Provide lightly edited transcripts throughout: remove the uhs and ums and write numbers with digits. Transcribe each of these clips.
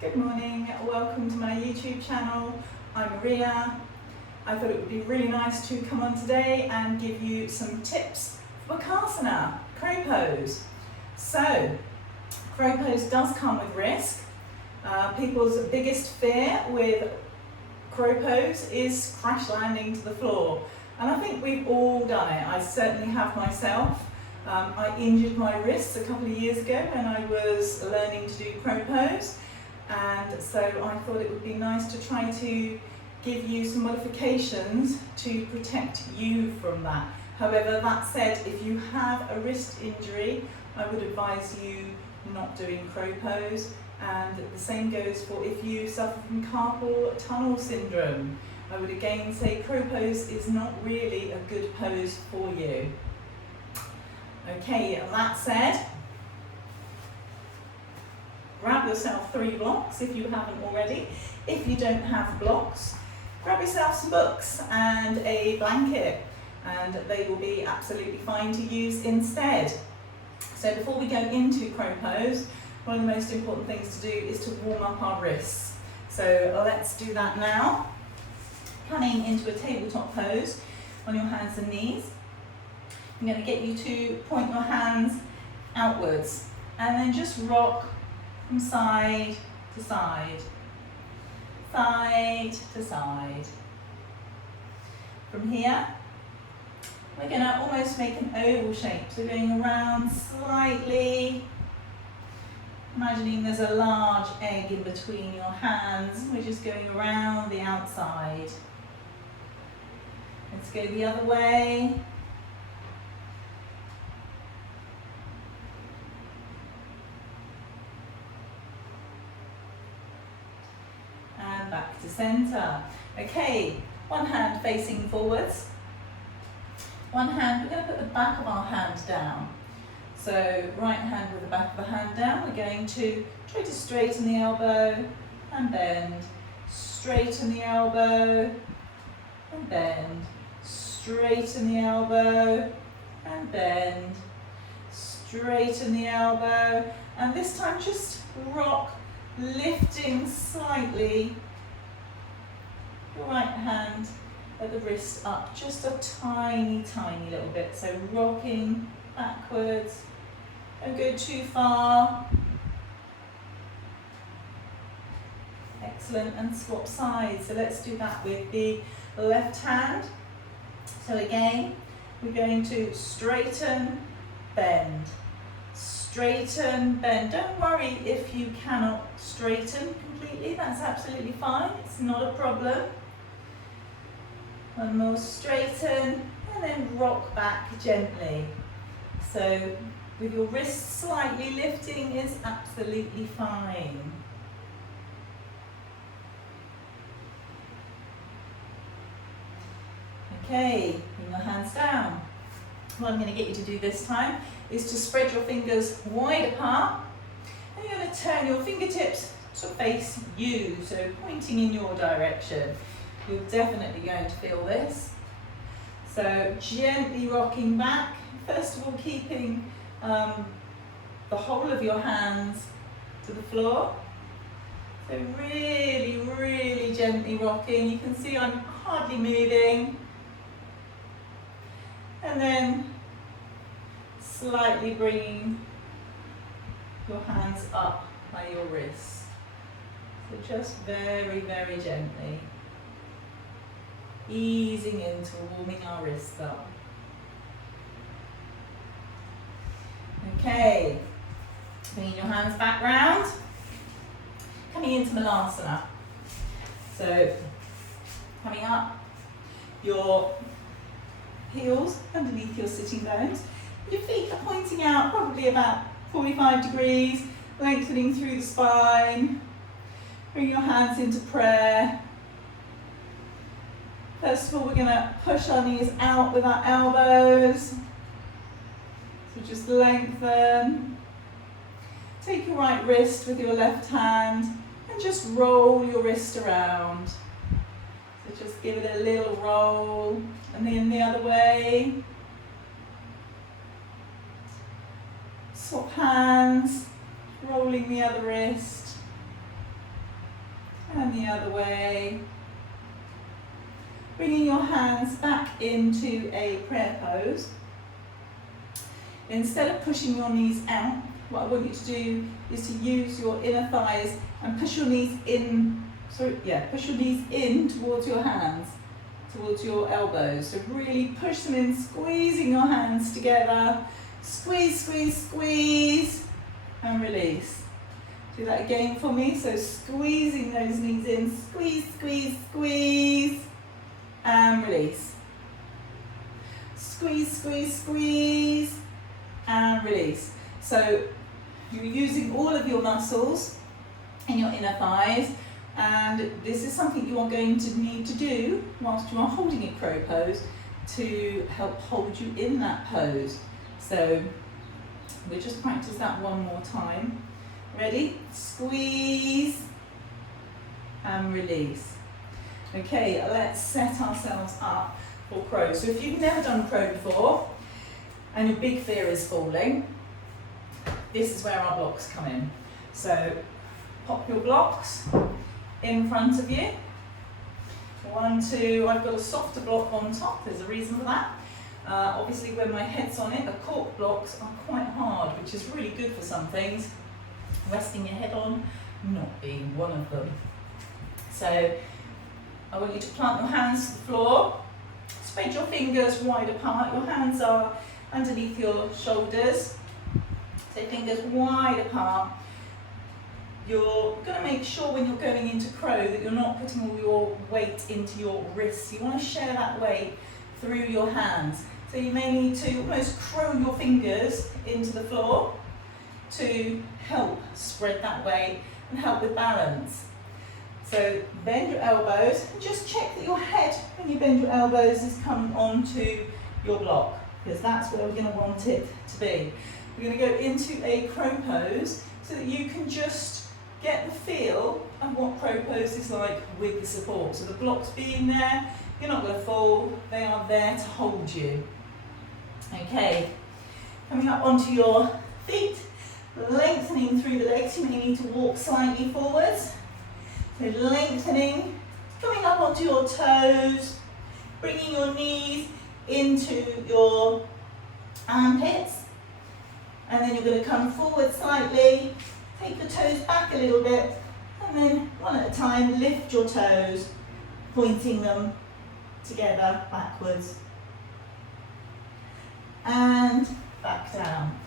Good morning, welcome to my YouTube channel. I'm Maria. I thought it would be really nice to come on today and give you some tips for Bakasana, crow pose. So, crow pose does come with risk. People's biggest fear with crow pose is crash landing to the floor. And I think we've all done it. I certainly have myself. I injured my wrists a couple of years ago when I was learning to do crow pose, and so I thought it would be nice to try to give you some modifications to protect you from that. However, that said, if you have a wrist injury, I would advise you not doing crow pose, and the same goes for if you suffer from carpal tunnel syndrome. I would again say crow pose is not really a good pose for you. Okay, that said, grab yourself 3 blocks if you haven't already. If you don't have blocks, grab yourself some books and a blanket, and they will be absolutely fine to use instead. So before we go into crow pose, one of the most important things to do is to warm up our wrists. So let's do that now. Coming into a tabletop pose on your hands and knees. I'm going to get you to point your hands outwards and then just rock from side to side, side to side. From here, we're going to almost make an oval shape, so going around slightly, imagining there's a large egg in between your hands. We're just going around the outside. Let's go the other way. Back to centre. Okay, one hand facing forwards. One hand, we're going to put the back of our hand down. So right hand with the back of the hand down, we're going to try to straighten the elbow and bend. Straighten the elbow and bend. Straighten the elbow and bend. Straighten the elbow, and this time just rock, lifting slightly your right hand at the wrist up, just a tiny little bit. So rocking backwards, don't go too far. Excellent, and swap sides. So let's do that with the left hand. So again, we're going to straighten, bend. Straighten, bend. Don't worry if you cannot straighten completely, that's absolutely fine, it's not a problem. One more, straighten, and then rock back gently. So with your wrists slightly lifting is absolutely fine. Okay, bring your hands down. What I'm going to get you to do this time is to spread your fingers wide apart, and you're going to turn your fingertips to face you, so pointing in your direction. You're definitely going to feel this. So gently rocking back, first of all keeping the whole of your hands to the floor. So really gently rocking. You can see I'm hardly moving. And then slightly bringing your hands up by your wrists. So just very gently. Easing into warming our wrists up. Okay, bringing your hands back round. Coming into Malasana. So coming up, your heels underneath your sitting bones. Your feet are pointing out probably about 45 degrees, lengthening through the spine. Bring your hands into prayer. First of all, we're going to push our knees out with our elbows. So just lengthen. Take your right wrist with your left hand and just roll your wrist around. So just give it a little roll, and then the other way. Swap hands, rolling the other wrist. and the other way. Bringing your hands back into a prayer pose. Instead of pushing your knees out, what I want you to do is to use your inner thighs and push your knees in, push your knees in towards your hands, towards your elbows. So really push them in, squeezing your hands together. Squeeze, squeeze, squeeze, and release. Do that again for me. So squeezing those knees in, squeeze, squeeze, squeeze, and release. Squeeze, squeeze, squeeze, and release. So you're using all of your muscles in your inner thighs, and this is something you are going to need to do whilst you are holding a crow pose to help hold you in that pose. So we'll just practice that one more time. Ready? Squeeze and release. Okay, let's set ourselves up for crow. So if you've never done crow before and your big fear is falling, this is where our blocks come in. So pop your blocks in front of you. 1, 2, I've got a softer block on top, there's a reason for that. Obviously when my head's on it, the cork blocks are quite hard, which is really good for some things. Resting your head on, not being one of them. So I want you to plant your hands to the floor, spread your fingers wide apart, your hands are underneath your shoulders, so fingers wide apart. You're going to make sure when you're going into crow that you're not putting all your weight into your wrists. You want to share that weight through your hands. So you may need to almost crow your fingers into the floor to help spread that weight and help with balance. So bend your elbows and just check that your head, when you bend your elbows, is coming onto your block, because that's where we're going to want it to be. We're going to go into a crow pose so that you can just get the feel of what crow pose is like with the support. So the blocks being there, you're not going to fall, they are there to hold you. Okay, coming up onto your feet, lengthening through the legs, you may need to walk slightly forwards. So lengthening, coming up onto your toes, bringing your knees into your armpits, and then you're going to come forward slightly, take your toes back a little bit, and then one at a time lift your toes, pointing them together backwards and back down.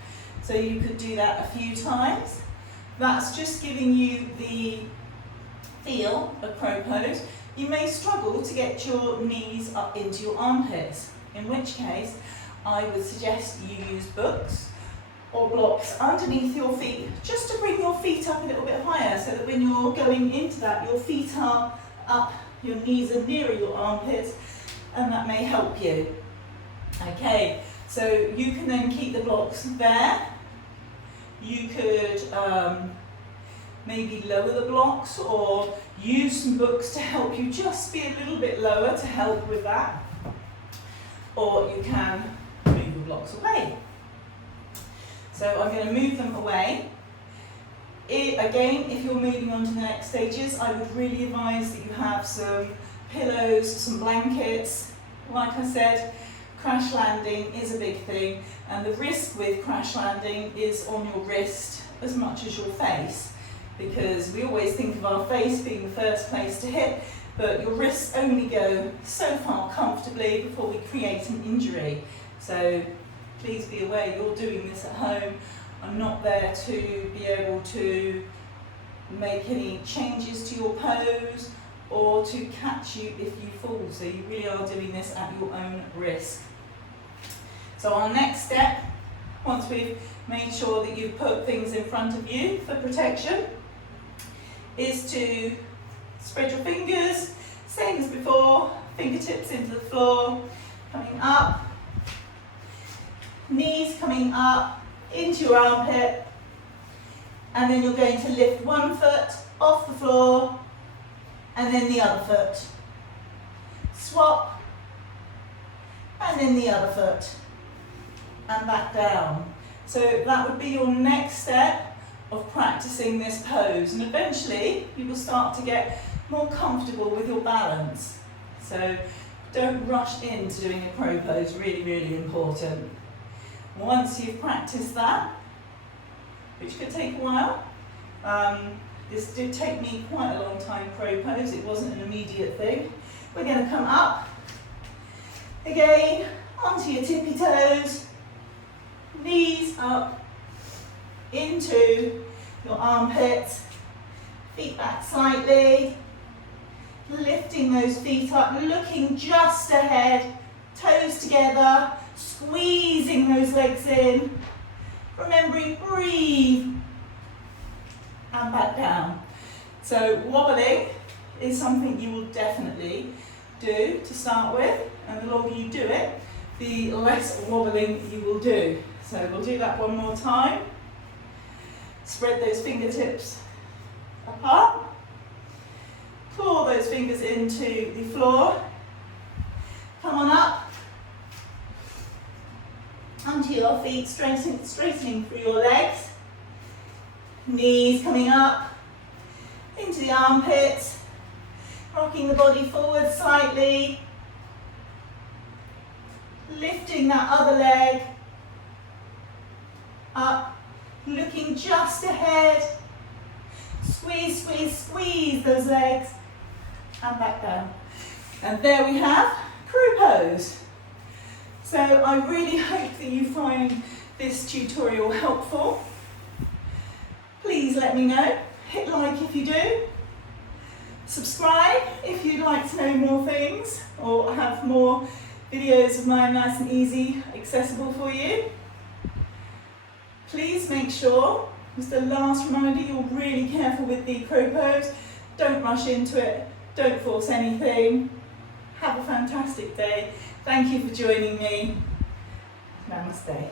So you could do that a few times. That's just giving you the feel of crow pose. You may struggle to get your knees up into your armpits, in which case I would suggest you use books or blocks underneath your feet, just to bring your feet up a little bit higher, so that when you're going into that, your feet are up, your knees are nearer your armpits, and that may help you. Okay, so you can then keep the blocks there. You could maybe lower the blocks or use some books to help you just be a little bit lower to help with that. Or you can move the blocks away. So I'm going to move them away. Again, if you're moving on to the next stages, I would really advise that you have some pillows, some blankets. Like I said, crash landing is a big thing, and the risk with crash landing is on your wrist as much as your face, because we always think of our face being the first place to hit, but your wrists only go so far comfortably before we create an injury. So please be aware you're doing this at home. I'm not there to be able to make any changes to your pose or to catch you if you fall. So you really are doing this at your own risk. So our next step, once we've made sure that you've put things in front of you for protection, is to spread your fingers, same as before, fingertips into the floor, coming up, knees coming up into your armpit, and then you're going to lift one foot off the floor and then the other foot. Swap, and then the other foot, and back down. So that would be your next step of practicing this pose, and eventually you will start to get more comfortable with your balance. So don't rush into doing a crow pose, really, really important. Once you've practiced that, which could take a while, this did take me quite a long time, crow pose, it wasn't an immediate thing. We're going to come up, again, onto your tippy toes, knees up, into your armpits, feet back slightly, lifting those feet up, looking just ahead, toes together, squeezing those legs in, remembering breathe, and back down. So wobbling is something you will definitely do to start with, and the longer you do it, the less wobbling you will do. So we'll do that one more time. Spread those fingertips apart. Claw those fingers into the floor. Come on up. Onto your feet, straightening through your legs. Knees coming up. Into the armpits. Rocking the body forward slightly. Lifting that other leg. Up. Looking just ahead. Squeeze, squeeze, squeeze those legs. And back down. And there we have crow pose. So I really hope that you find this tutorial helpful. Please let me know. Hit like if you do. Subscribe if you'd like to know more things or have more videos of mine nice and easy, accessible for you. Please make sure, just a last reminder, you're really careful with the crow pose. Don't rush into it. Don't force anything. Have a fantastic day. Thank you for joining me. Namaste.